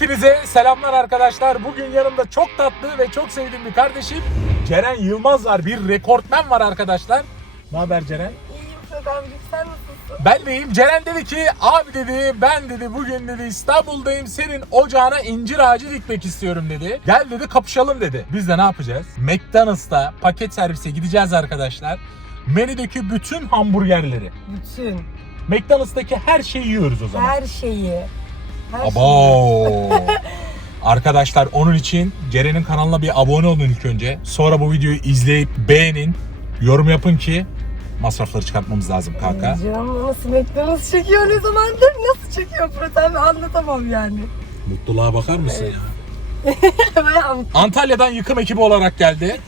Hepinize selamlar arkadaşlar. Bugün yanımda çok tatlı ve çok sevdiğim bir kardeşim Ceren Yılmaz var. Bir rekortmen var arkadaşlar. Ne haber Ceren? İyiyim Fırat abicim sen nasılsın? Ben deyim. Ceren dedi ki abi dedi ben dedi bugün dedi İstanbul'dayım senin ocağına incir ağacı dikmek istiyorum dedi. Gel dedi kapışalım dedi. Biz de ne yapacağız? McDonald's'ta paket servise gideceğiz arkadaşlar. Menüdeki bütün hamburgerleri, Bütün. McDonald's'taki her şeyi yiyoruz o zaman. Her şeyi. Abo. Arkadaşlar onun için Ceren'in kanalına bir abone olun ilk önce. Sonra bu videoyu izleyip beğenin. Yorum yapın ki masrafları çıkartmamız lazım kanka. Canım nasıl McDonald's çekiyor ne zamandır? Nasıl çekiyor abi anlatamam yani. Mutluluğa bakar mısın ya? Bayağı Antalya'dan yıkım ekibi olarak geldi.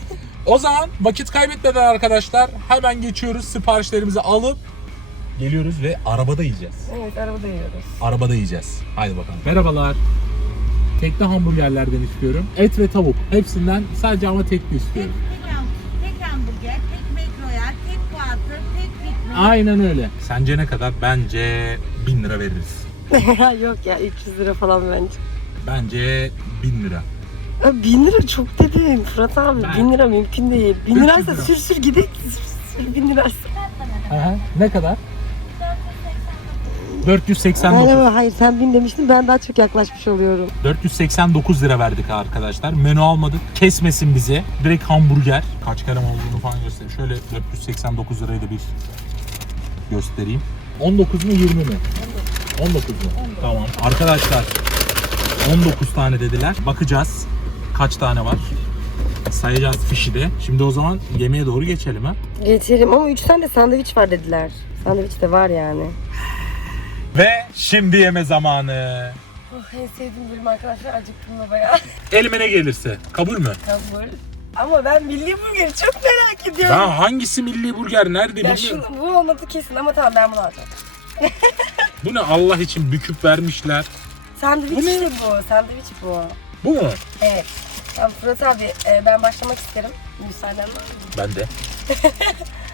O zaman vakit kaybetmeden arkadaşlar hemen geçiyoruz. Siparişlerimizi alıp geliyoruz ve arabada yiyeceğiz. Evet arabada yiyoruz. Arabada yiyeceğiz. Haydi bakalım. Merhabalar. Tekli hamburgerlerden istiyorum. Et ve tavuk. Hepsinden sadece ama tekli istiyorum. Tek, tek, ham- tek hamburger, tek McRoyal, tek kuatı, tek Mac. Aynen öyle. Sence ne kadar? Bence 1000 lira veririz. Yok ya 300 lira falan bence. Bence 1000 lira. Ya, bin lira çok dedin Fırat abi. Ben- Bin lira mümkün değil. Bin 300 liraysa lira. sür sür gidelim. Sür, sür bin liraysa. Aha, ne kadar? 489. 489. Hayır, hayır sen bin demiştin ben daha çok yaklaşmış oluyorum. 489 lira verdik arkadaşlar. Menü almadık. Kesmesin bizi. Direkt hamburger. Kaç kalem olduğunu falan göstereyim. Şöyle 489 lirayı da bir göstereyim. 19 mu 20 mi? 19 mu? Tamam. Arkadaşlar 19 tane dediler. Bakacağız kaç tane var. Sayacağız fişi de. Şimdi o zaman yemeğe doğru geçelim ha. Geçelim ama 3 tane de sandviç var dediler. Sandviç de var yani. Ve şimdi yeme zamanı. Oh, en sevdiğim bölüm arkadaşlar acıktım da bayağı. Elime ne gelirse. Kabul mü? Kabul. Ama ben milli burgeri çok merak ediyorum. Ben hangisi milli burger nerede ya bilmiyorum. şunu, bu olmadı kesin ama tamam ben bunu alacağım. Bu ne Allah için büküp vermişler. Sandviç Bu işte bu, sandviç bu. Bu mu? Evet. Tamam Fırat abi e, ben başlamak isterim. Müsaaden var mı? Ben de.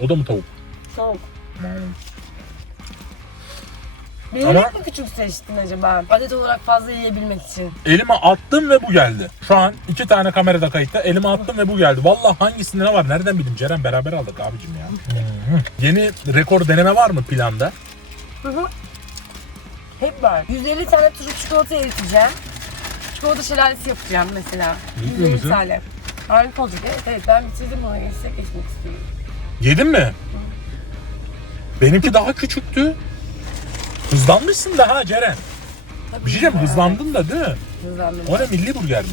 O da mı tavuk? Soğuk. Hmm. Bilerek mi küçük seçtin acaba? Adet olarak fazla yiyebilmek için. Elime attım ve bu geldi. Şu an iki tane kamerada kayıtta. Elime attım ve bu geldi. Vallahi hangisinde ne var? Nereden bileyim? Ceren beraber aldık abicim ya. Hmm. Yeni rekor deneme var mı planda? Hı hı. Hep var. 150 tane turşu çikolata eriteceğim. Çikolata şelalesi yapacağım mesela. Biliyor 150 musun? tane. Harika olacak. Evet evet ben bitirdim ona geçsek geçmek istiyorum. Yedin mi? Benimki daha küçüktü. Hızlanmışsın daha Ceren. Tabii Bir şey ya. hızlandın da değil mi? Hızlandım. O ne milli burger mi?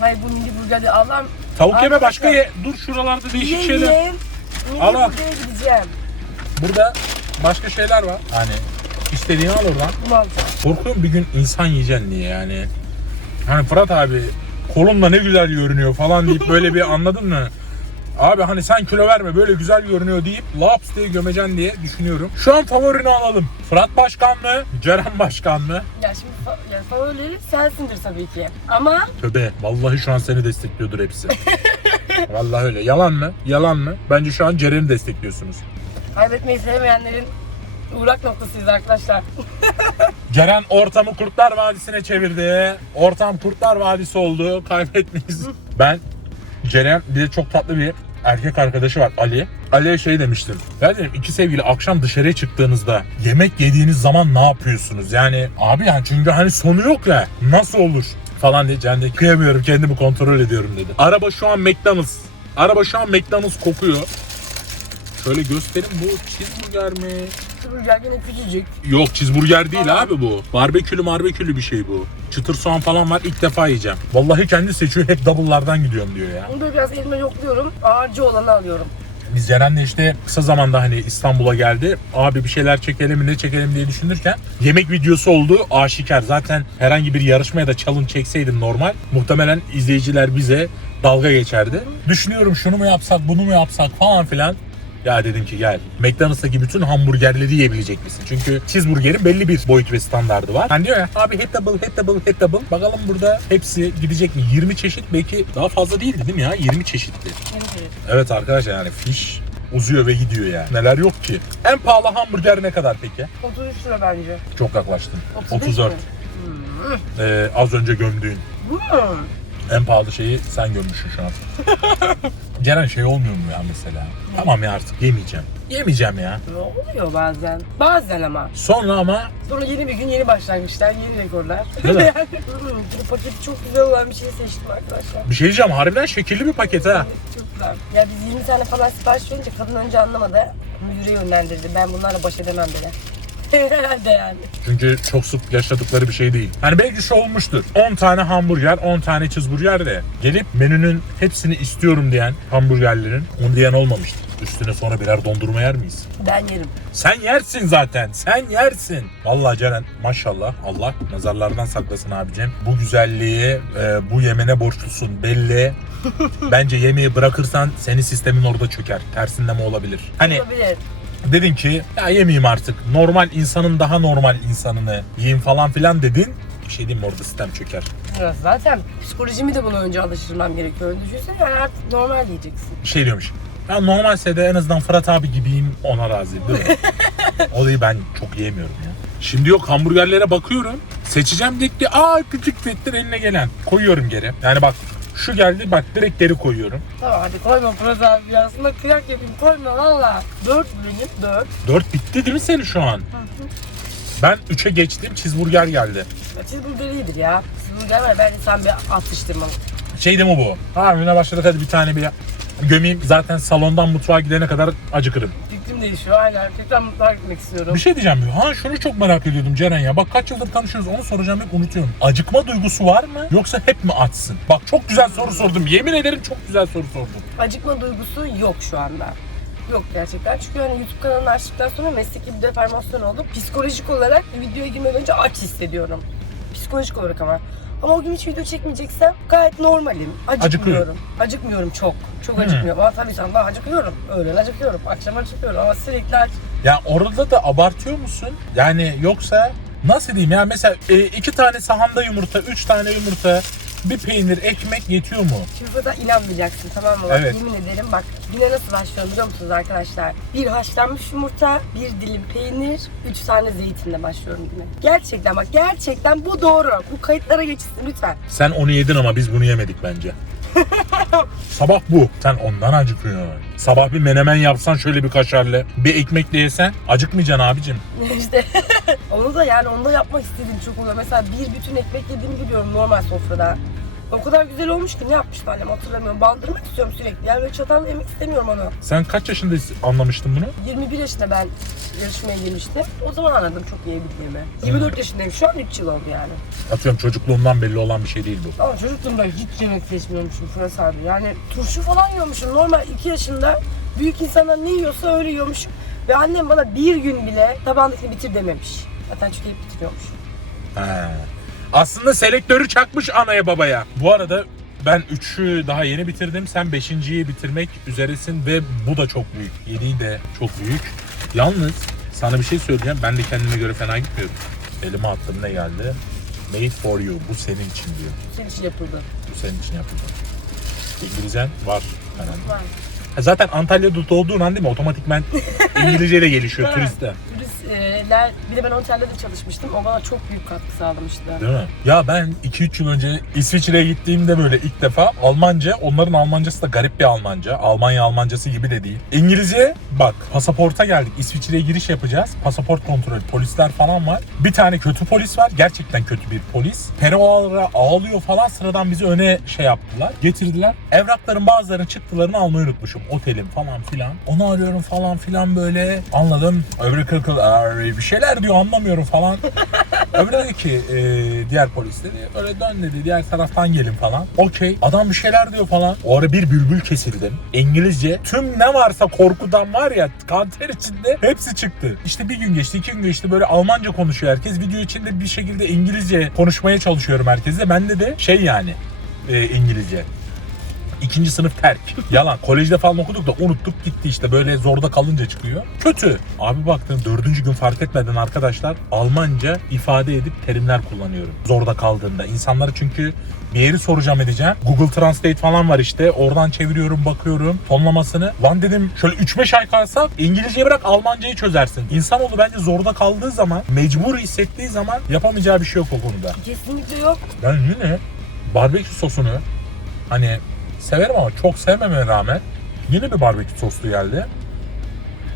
Hayır bu milli burger değil. Allah'ım Tavuk yeme başka ye. Dur şuralarda değişik şeyler. ye. Milli Al, al. burger'e gideceğim. Burada başka şeyler var. Hani istediğini al oradan. Bunu alacağım. Korkuyorum bir gün insan yiyeceksin diye yani. Hani Fırat abi kolunla ne güzel görünüyor falan deyip böyle bir anladın mı? Abi hani sen kilo verme böyle güzel görünüyor deyip laps diye gömeceksin diye düşünüyorum. Şu an favorini alalım. Fırat Başkan mı? Ceren Başkan mı? Ya şimdi fa- yani favorileri sensindir tabii ki. Ama Töbe. Vallahi şu an seni destekliyordur hepsi. Vallahi öyle. Yalan mı? Yalan mı? Bence şu an Ceren'i destekliyorsunuz. kaybetmeyi sevmeyenlerin uğrak noktasıyız arkadaşlar. Ceren ortamı Kurtlar Vadisi'ne çevirdi. Ortam Kurtlar Vadisi oldu. Kaybetmeyiz. Ben Ceren bir de çok tatlı bir erkek arkadaşı var Ali. Ali'ye şey demiştim. Ya dedim iki sevgili akşam dışarıya çıktığınızda yemek yediğiniz zaman ne yapıyorsunuz? Yani abi yani çünkü hani sonu yok ya. Nasıl olur? Falan diye de kıyamıyorum kendimi kontrol ediyorum dedi. Araba şu an McDonald's. Araba şu an McDonald's kokuyor. Şöyle göstereyim bu cheeseburger mi? Burger yine küçücük. Yok cheeseburger değil Tamam. abi bu. Barbekülü marbekülü bir şey bu. Çıtır soğan falan var ilk defa yiyeceğim. Vallahi kendi seçiyor hep double'lardan gidiyorum diyor ya. Bunu da biraz elime yokluyorum. Ağırcı olanı alıyorum. Biz Ceren'le işte kısa zamanda hani İstanbul'a geldi. Abi bir şeyler çekelim mi ne çekelim diye düşünürken yemek videosu oldu aşikar. Zaten herhangi bir yarışmaya da challenge çekseydim normal. Muhtemelen izleyiciler bize dalga geçerdi. Düşünüyorum şunu mu yapsak bunu mu yapsak falan filan. Ya dedim ki gel. McDonald's'taki bütün hamburgerleri yiyebilecek misin? Çünkü cheeseburgerin belli bir boyut ve standardı var. Hani diyor ya abi hep double, hep double, hep double. Bakalım burada hepsi gidecek mi? 20 çeşit belki daha fazla değildi değil mi ya? 20 çeşitti. Evet arkadaşlar yani fiş uzuyor ve gidiyor yani. Neler yok ki. En pahalı hamburger ne kadar peki? 33 lira bence. Çok yaklaştın. 35 34. mi? Ee, az önce gömdüğün. Hmm. En pahalı şeyi sen gömmüşsün şu an. Ceren şey olmuyor mu ya mesela? Tamam ya artık yemeyeceğim. Yemeyeceğim ya. Oluyor bazen? Bazen ama. Sonra ama Sonra yeni bir gün yeni başlangıçlar, yeni rekorlar. Değil mi? yani, hmm, bir paketi çok güzel olan bir şey seçtim arkadaşlar. bir şey diyeceğim harbiden şekilli bir paket ha. Çok güzel. Ya biz 20 tane falan sipariş verince kadın önce anlamadı. Müdüre yönlendirdi. Ben bunlarla baş edemem dedi. Herhalde yani. Çünkü çok sık yaşadıkları bir şey değil. Hani belki şu olmuştur. 10 tane hamburger, 10 tane cheeseburger de gelip menünün hepsini istiyorum diyen hamburgerlerin onu diyen olmamıştır. Üstüne sonra birer dondurma yer miyiz? Ben yerim. Sen yersin zaten. Sen yersin. Vallahi Ceren maşallah Allah nazarlardan saklasın abicim. Bu güzelliği e, bu yemene borçlusun belli. Bence yemeği bırakırsan senin sistemin orada çöker. Tersinde mi olabilir? Hani Olabilir. Dedin ki ya yemeyeyim artık. Normal insanın daha normal insanını yiyeyim falan filan dedin. Bir şey diyeyim mi orada sistem çöker. Ya zaten psikolojimi de buna önce alıştırmam gerekiyor. Düşünsene yani artık normal yiyeceksin. Bir şey diyormuş. Ben normalse de en azından Fırat abi gibiyim ona razıyım değil mi? Olayı ben çok yiyemiyorum ya. Şimdi yok hamburgerlere bakıyorum. Seçeceğim ki aa küçük fettir eline gelen. Koyuyorum geri. Yani bak şu geldi bak direkt geri koyuyorum. Tamam hadi koyma Fırat abi ya. Aslında kıyak yapayım koyma valla. Dört benim dört. 4 bitti değil mi senin şu an? Ben 3'e geçtim cheeseburger geldi. Ya cheeseburger iyidir ya. Cheeseburger var ben sen bir atıştırmalı. Şey de mi bu? Ha güne başladık hadi bir tane bir gömeyim. Zaten salondan mutfağa gidene kadar acıkırım. Fikrim değişiyor aynen. Tekrar mutfağa gitmek istiyorum. Bir şey diyeceğim. Ha şunu çok merak ediyordum Ceren ya. Bak kaç yıldır tanışıyoruz onu soracağım hep unutuyorum. Acıkma duygusu var mı? Yoksa hep mi açsın? Bak çok güzel soru sordum. Yemin ederim çok güzel soru sordum. Acıkma duygusu yok şu anda. Yok gerçekten. Çünkü hani YouTube kanalını açtıktan sonra mesleki bir deformasyon oldu. Psikolojik olarak videoya girmeden önce aç hissediyorum. Psikolojik olarak ama. Ama o gün hiç video çekmeyeceksem gayet normalim. Acıkmıyorum. Acıkmıyorum çok. Çok Hmm. acıkmıyorum. Ama tabii sabah acıkıyorum. Öğlen acıkıyorum. Akşam acıkıyorum. Ama sürekli aç. Ya orada da abartıyor musun? Yani yoksa nasıl diyeyim ya mesela e, iki tane sahanda yumurta, üç tane yumurta, bir peynir, ekmek yetiyor mu? Şimdi burada inanmayacaksın tamam mı? Bak Evet. yemin ederim bak güne nasıl başlıyorum biliyor musunuz arkadaşlar? Bir haşlanmış yumurta, bir dilim peynir, üç tane zeytinle başlıyorum güne. Gerçekten bak gerçekten bu doğru. Bu kayıtlara geçsin lütfen. Sen onu yedin ama biz bunu yemedik bence. Sabah bu. Sen ondan acıkıyorsun. Sabah bir menemen yapsan şöyle bir kaşarlı, bir ekmekle yesen acıkmayacaksın abicim. işte onu da yani onu da yapmak istediğim çok oluyor. Mesela bir bütün ekmek yediğimi biliyorum normal sofrada. O kadar güzel olmuş ki ne yapmıştı annem hatırlamıyorum. Bandırmak istiyorum sürekli. Yani böyle çatalla yemek istemiyorum onu. Sen kaç yaşında anlamıştın bunu? 21 yaşında ben yarışmaya girmiştim. O zaman anladım çok yiyebildiğimi. 24 yaşındayım. Şu an 3 yıl oldu yani. Atıyorum çocukluğumdan belli olan bir şey değil bu. Ama çocukluğumda hiç yemek seçmiyormuşum Fırat abi. Yani turşu falan yiyormuşum. Normal 2 yaşında büyük insanlar ne yiyorsa öyle yiyormuşum. Ve annem bana bir gün bile tabağındakini bitir dememiş. Zaten çünkü hep bitiriyormuş. He. Aslında selektörü çakmış anaya babaya. Bu arada ben 3'ü daha yeni bitirdim. Sen 5.yi bitirmek üzeresin ve bu da çok büyük. 7'yi de çok büyük. Yalnız sana bir şey söyleyeceğim. Ben de kendime göre fena gitmiyorum. Elime attım ne geldi? Made for you. Bu senin için diyor. Senin için yapıldı. Bu senin için yapıldı. İngilizcen var. herhalde. Var. Zaten Antalya'da doğduğun an değil mi? Otomatikmen İngilizce de gelişiyor turiste. Turistler, bir de ben otelde de çalışmıştım. O bana çok büyük katkı sağlamıştı. Değil mi? Ya ben 2-3 yıl önce İsviçre'ye gittiğimde böyle ilk defa Almanca, onların Almancası da garip bir Almanca. Almanya Almancası gibi de değil. İngilizce bak pasaporta geldik. İsviçre'ye giriş yapacağız. Pasaport kontrolü, polisler falan var. Bir tane kötü polis var. Gerçekten kötü bir polis. Perualara ağlıyor falan sıradan bizi öne şey yaptılar. Getirdiler. Evrakların bazılarının çıktılarını almayı unutmuşum. Otelim falan filan. Onu arıyorum falan filan böyle. Anladım. Öbürü kıl "Ar, bir şeyler diyor anlamıyorum falan. Öbürü dedi ki e, diğer polis dedi öyle dön dedi diğer taraftan gelin falan. Okey adam bir şeyler diyor falan. O ara bir bülbül kesildim. İngilizce tüm ne varsa korkudan var ya kanter içinde hepsi çıktı. İşte bir gün geçti iki gün geçti böyle Almanca konuşuyor herkes. Video içinde bir şekilde İngilizce konuşmaya çalışıyorum herkese. Bende de şey yani e, İngilizce. İkinci sınıf terk. Yalan. Kolejde falan okuduk da unuttuk gitti işte böyle zorda kalınca çıkıyor. Kötü. Abi baktım dördüncü gün fark etmeden arkadaşlar Almanca ifade edip terimler kullanıyorum. Zorda kaldığında. İnsanları çünkü bir yeri soracağım edeceğim. Google Translate falan var işte. Oradan çeviriyorum bakıyorum tonlamasını. Lan dedim şöyle 3-5 ay kalsak İngilizceyi bırak Almancayı çözersin. İnsanoğlu bence zorda kaldığı zaman, mecbur hissettiği zaman yapamayacağı bir şey yok o konuda. Kesinlikle yok. Ben yine barbekü sosunu hani severim ama çok sevmeme rağmen yine bir barbekü soslu geldi.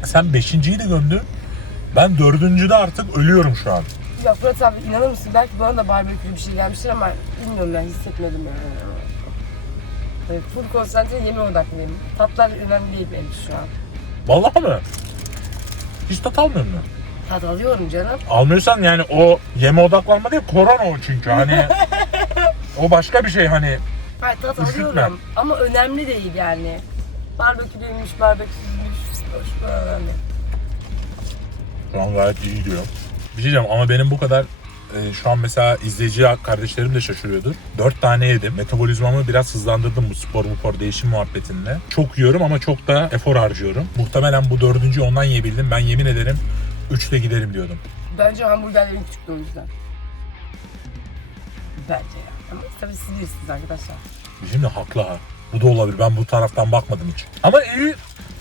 Sen beşinciyi de gömdün. Ben dördüncüde artık ölüyorum şu an. Ya Fırat abi inanır mısın? Belki bana da barbekü bir şey gelmiştir ama bilmiyorum ben hissetmedim yani. Böyle full konsantre yeme odaklıyım. Tatlar önemli değil benim şu an. Vallahi mı? Hiç tat almıyor musun? Tat alıyorum canım. Almıyorsan yani o yeme odaklanma değil korona o çünkü hani o başka bir şey hani Hayır tat Üşütme. alıyorum ama önemli değil yani. Barbekülüymüş, barbeküsüzmüş. Boş ver önemli. Şu an gayet iyi gidiyor. Bir şey diyeceğim ama benim bu kadar e, şu an mesela izleyici kardeşlerim de şaşırıyordur. 4 tane yedim. Metabolizmamı biraz hızlandırdım bu spor spor değişim muhabbetinde. Çok yiyorum ama çok da efor harcıyorum. Muhtemelen bu dördüncü ondan yiyebildim. Ben yemin ederim 3'te giderim diyordum. Bence hamburgerlerin küçüktü o yüzden. Bence ya. Ama tabii siz bilirsiniz arkadaşlar. Şimdi haklı ha. Bu da olabilir. Ben bu taraftan bakmadım hiç. Ama iyi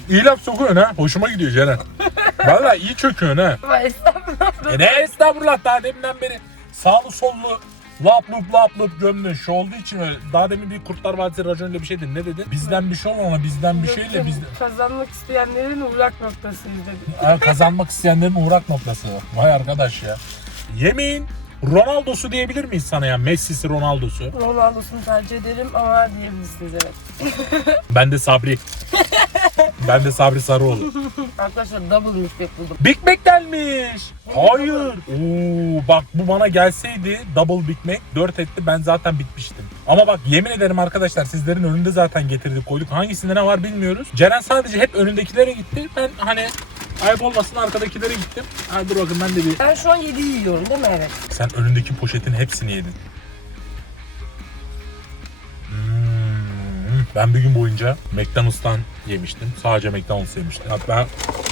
iyi laf sokuyorsun ha. Hoşuma gidiyor Ceren. Vallahi iyi çöküyorsun ha. Ama estağfurullah. E ne estağfurullah daha deminden beri sağlı sollu lap lup lap lup gömdün. Şu olduğu için öyle. Daha demin bir Kurtlar Vadisi raconuyla bir şey dedin. Ne dedin? Bizden bir şey olmama bizden bir şeyle bizden... Kazanmak isteyenlerin uğrak noktasıyız dedi. Ha, kazanmak isteyenlerin uğrak noktası. Vay arkadaş ya. Yemeğin Ronaldo'su diyebilir miyiz sana ya? Messi'si Ronaldo'su. Ronaldo'sunu tercih ederim ama diyebilirsiniz evet. Ben de Sabri. ben de Sabri Sarıoğlu. Arkadaşlar double milkshake buldum. Big Mac gelmiş. Hayır. Oo, bak bu bana gelseydi double Big Mac 4 etti ben zaten bitmiştim. Ama bak yemin ederim arkadaşlar sizlerin önünde zaten getirdik koyduk. Hangisinde ne var bilmiyoruz. Ceren sadece hep önündekilere gitti. Ben hani ayıp olmasın arkadakilere gittim. Hadi dur bakın ben de bir... Ben şu an 7 yiyorum değil mi? Evet. Sen önündeki poşetin hepsini yedin. Hmm, Ben bir gün boyunca McDonald's'tan yemiştim. Sadece McDonald's yemiştim. Hatta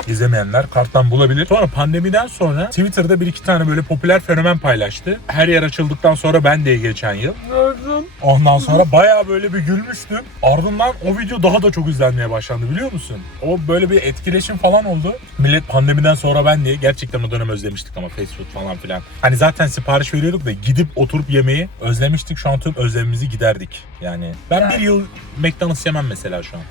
izlemeyenler karttan bulabilir. Sonra pandemiden sonra Twitter'da bir iki tane böyle popüler fenomen paylaştı. Her yer açıldıktan sonra ben de geçen yıl. Gördüm. Ondan sonra bayağı böyle bir gülmüştüm. Ardından o video daha da çok izlenmeye başlandı biliyor musun? O böyle bir etkileşim falan oldu. Millet pandemiden sonra ben diye gerçekten o dönem özlemiştik ama fast food falan filan. Hani zaten sipariş veriyorduk da gidip oturup yemeği özlemiştik. Şu an tüm özlemimizi giderdik. Yani ben Yani. bir yıl McDonald's yemem mesela şu an.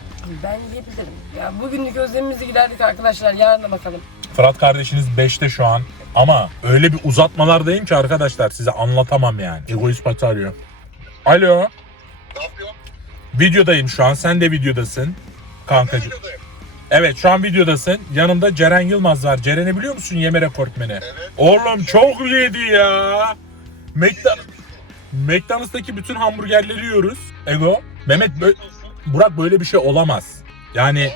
Ben yiyebilirim. Ya bugünlük özlemimizi giderdik arkadaşlar. Yarın da bakalım. Fırat kardeşiniz 5'te şu an. Ama öyle bir uzatmalardayım ki arkadaşlar size anlatamam yani. Egoist Pati arıyor. Alo. Ne yapıyorsun? Videodayım şu an. Sen de videodasın. Kankacığım. Videodayım. Evet şu an videodasın. Yanımda Ceren Yılmaz var. Ceren'i biliyor musun yeme rekortmeni? Evet. Oğlum çok yedi ya. McDonald's, McDonald's'taki bütün hamburgerleri yiyoruz. Ego. Mehmet bö- Nasılsın? Burak böyle bir şey olamaz. Yani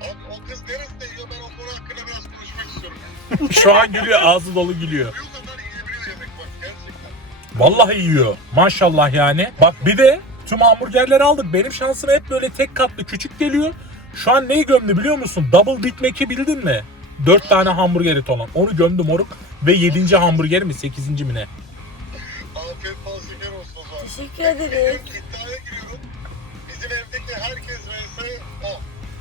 Abi, abi o kız neresinde yiyor ben o konu hakkında biraz konuşmak istiyorum. şu an gülüyor ağzı dolu gülüyor. Bu kadar yiyebiliyor yemek bak gerçekten. Vallahi yiyor. Maşallah yani. Bak bir de tüm hamburgerleri aldık. Benim şansım hep böyle tek katlı küçük geliyor. Şu an neyi gömdü biliyor musun? Double Big Mac'i bildin mi? 4 tane hamburgeri olan. Onu gömdü moruk. Ve 7. hamburger mi 8. mi ne? Afiyet bal şeker olsun o zaman. Teşekkür ederiz. Evdeki herkes vs o.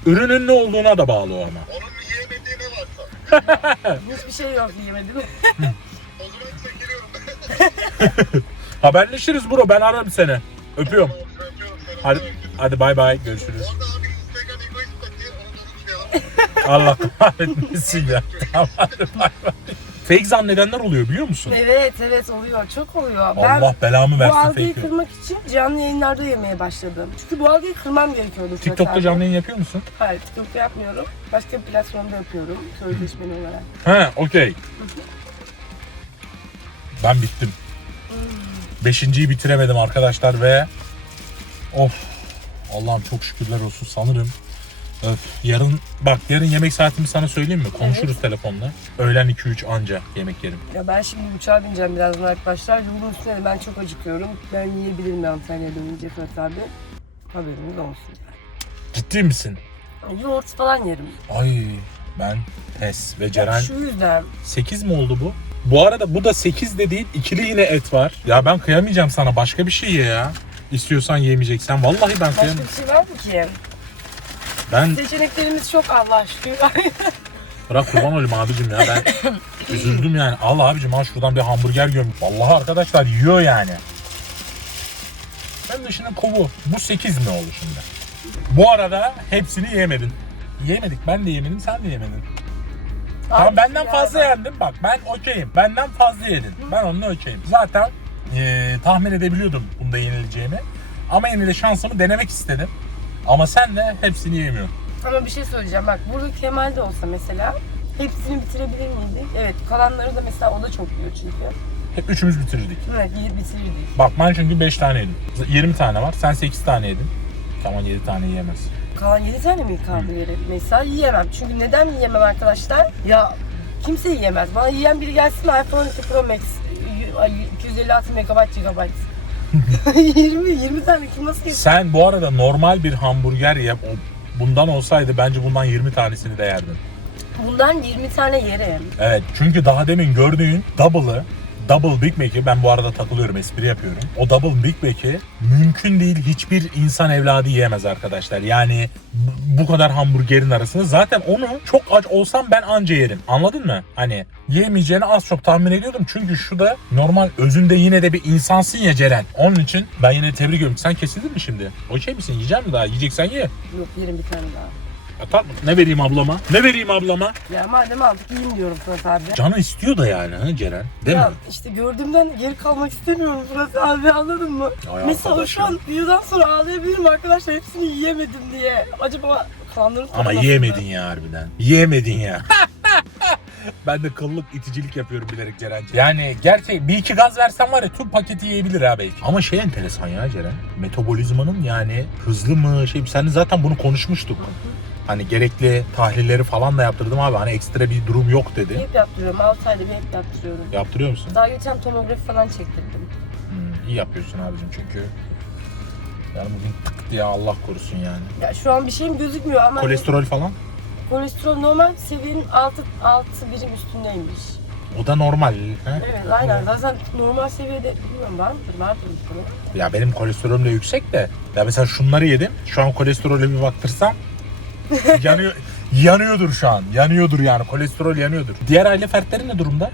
Ürünün ne olduğuna da bağlı o ama. Onun yiyemediği ne varsa. Hiçbir şey yok yemedim. O zaman çekiliyorum. Haberleşiriz bro ben ararım seni. Öpüyorum. Tamam, öpüyorum seni. Hadi, hadi bay bay görüşürüz. Orada abi Instagram egoist pati onu da unutmayalım. Allah kahretmesin ya. Tamam hadi bay bay. Fake zannedenler oluyor biliyor musun? Evet evet oluyor. Çok oluyor. Ben Allah belamı bu versin algıyı fake. kırmak için canlı yayınlarda yemeye başladım. Çünkü bu algıyı kırmam gerekiyordu. TikTok'ta abi. canlı yayın yapıyor musun? Hayır TikTok'ta yapmıyorum. Başka bir platformda yapıyorum. Sözleşmeli olarak. He okey. Ben bittim. Beşinciyi bitiremedim arkadaşlar ve of Allah'ım çok şükürler olsun sanırım. Öf, yarın bak yarın yemek saatimi sana söyleyeyim mi? Konuşuruz telefonla. Öğlen 2-3 anca yemek yerim. Ya ben şimdi uçağa bineceğim birazdan arkadaşlar. Yolun üstüne de ben çok acıkıyorum. Ben yiyebilirim Antalya'ya dönünce Fırat abi. Haberiniz olsun. Ciddi misin? Yoğurt falan yerim. Ay ben pes ve Ceren Şu yüzden. 8 mi oldu bu? Bu arada bu da 8 de değil ikili yine et var. Ya ben kıyamayacağım sana başka bir şey ye ya. İstiyorsan yemeyeceksen vallahi ben Başka kıyamam. bir şey var mı ki? Ben Seçeneklerimiz çok Allah şükür. bırak kurban olayım abicim ya ben üzüldüm yani. Al abicim al şuradan bir hamburger göm. Vallahi arkadaşlar yiyor yani. Ben de şimdi kovu. Bu 8 mi oldu şimdi? Bu arada hepsini yemedin. Yemedik. Ben de yemedim, sen de yemedin. Tamam benden fazla yendin bak ben okeyim. Benden fazla yedin. Ben onunla okeyim. Zaten eee, tahmin edebiliyordum bunda yenileceğimi. Ama yine de şansımı denemek istedim. Ama sen de hepsini yemiyorsun. Ama bir şey söyleyeceğim. Bak burada Kemal de olsa mesela hepsini bitirebilir miydik? Evet. Kalanları da mesela o da çok yiyor çünkü. Hep üçümüz bitirdik. Evet yiyip bitirirdik. Bak ben çünkü 5 tane yedim. 20 tane var. Sen 8 tane yedin. Tamam 7 tane yiyemez. Kalan 7 tane mi kaldı yere? Mesela yiyemem. Çünkü neden yiyemem arkadaşlar? Ya kimse yiyemez. Bana yiyen biri gelsin iPhone 12 Pro Max y- ay, 256 MB GB. 20 20 tane kim nasıl yesin? Sen bu arada normal bir hamburger yap. o- Bundan olsaydı bence bundan 20 tanesini de yerdin. Bundan 20 tane yerim. Evet çünkü daha demin gördüğün double'ı Double Big Mac'i ben bu arada takılıyorum espri yapıyorum. O Double Big Mac'i mümkün değil hiçbir insan evladı yiyemez arkadaşlar. Yani bu- kadar hamburgerin arasında zaten onu çok aç olsam ben anca yerim. Anladın mı? Hani yiyemeyeceğini az çok tahmin ediyordum. Çünkü şu da normal özünde yine de bir insansın ya Ceren. Onun için ben yine tebrik ediyorum. Sen kesildin mi şimdi? Okey misin? Yiyecek mi daha? Yiyeceksen ye. Yok yerim bir tane daha. Ya tamam. Ne vereyim ablama? Ne vereyim ablama? Ya madem aldık yiyeyim diyorum Fırat abi. Canı istiyor da yani ha Ceren. Değil ya mi? işte gördüğümden geri kalmak istemiyorum Fırat abi anladın mı? Ay Mesela şu an videodan sonra ağlayabilirim arkadaşlar hepsini yiyemedim diye. Acaba kanları Ama yiyemedin ya harbiden. Yiyemedin ya. ben de kıllık iticilik yapıyorum bilerek Ceren'ciğim. Yani gerçek bir iki gaz versen var ya tüm paketi yiyebilir ha belki. Ama şey enteresan ya Ceren. Metabolizmanın yani hızlı mı şey sen de zaten bunu konuşmuştuk. Hani gerekli tahlilleri falan da yaptırdım abi. Hani ekstra bir durum yok dedi. Hep yaptırıyorum. 6 ayda bir hep yaptırıyorum. Yaptırıyor musun? Daha geçen tomografi falan çektirdim. Hmm, iyi yapıyorsun abicim çünkü. Yani bugün tık diye Allah korusun yani. Ya şu an bir şeyim gözükmüyor ama Kolesterol falan. kolesterol normal seviyenin 6, 6 birim üstündeymiş. O da normal. he? Evet aynen zaten normal seviyede bilmiyorum var mıdır vardır muhtemelen. Ya benim kolesterolüm de yüksek de. Ya mesela şunları yedim. Şu an kolesterole bir baktırsam yanıyor yanıyordur şu an. Yanıyordur yani. Kolesterol yanıyordur. Diğer aile fertleri ne durumda?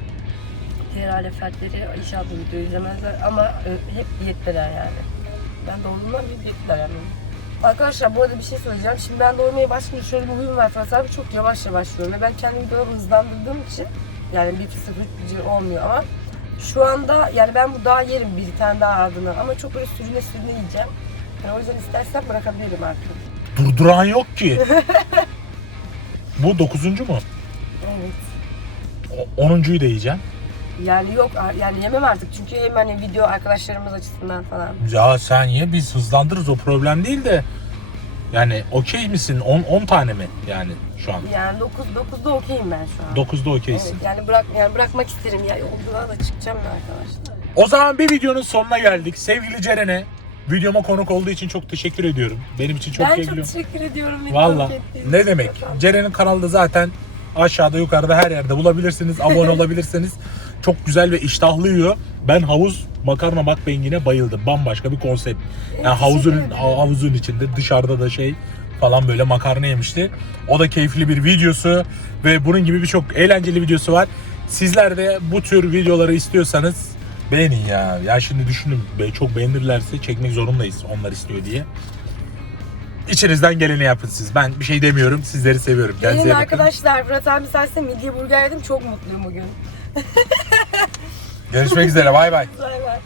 Diğer aile fertleri inşallah video izlemezler ama e, hep diyetteler yani. Ben doğduğumdan beri diyetteler yani. Arkadaşlar bu arada bir şey söyleyeceğim. Şimdi ben doymaya başlayınca şöyle bir huyum var Fırat abi çok yavaş yavaş yiyorum. Ve ben kendi videolarımı hızlandırdığım için yani bir sıfır olmuyor ama şu anda yani ben bu daha yerim bir tane daha ardından ama çok böyle sürüne sürüne yiyeceğim. Yani o yüzden istersen bırakabilirim artık. Durduran yok ki. Bu dokuzuncu mu? Evet. O- onuncuyu da yiyeceğim. Yani yok yani yemem artık çünkü hem hani video arkadaşlarımız açısından falan. Ya sen ye biz hızlandırırız o problem değil de. Yani okey misin? 10 10 tane mi yani şu an? Yani 9 9'da okeyim ben şu an. 9'da okeysin. Evet, yani bırak yani bırakmak isterim ya yolculuğa da çıkacağım ya arkadaşlar. O zaman bir videonun sonuna geldik. Sevgili Ceren'e videoma konuk olduğu için çok teşekkür ediyorum. Benim için çok ben keyifli. çok teşekkür ediyorum. Valla ne demek? Ceren'in kanalda zaten aşağıda yukarıda her yerde bulabilirsiniz. Abone olabilirsiniz. Çok güzel ve iştahlı yiyor. Ben havuz makarna makbengine bayıldım. Bambaşka bir konsept. Yani havuzun havuzun içinde dışarıda da şey falan böyle makarna yemişti. O da keyifli bir videosu ve bunun gibi birçok eğlenceli videosu var. Sizler de bu tür videoları istiyorsanız beğenin ya. Ya şimdi düşünün çok beğenirlerse çekmek zorundayız onlar istiyor diye. İçinizden geleni yapın siz. Ben bir şey demiyorum. Sizleri seviyorum. Kendinize Benim iyi bakın. arkadaşlar Fırat abi sayesinde midye burger yedim çok mutluyum bugün. Görüşmek üzere. Bay bay. Bay bay.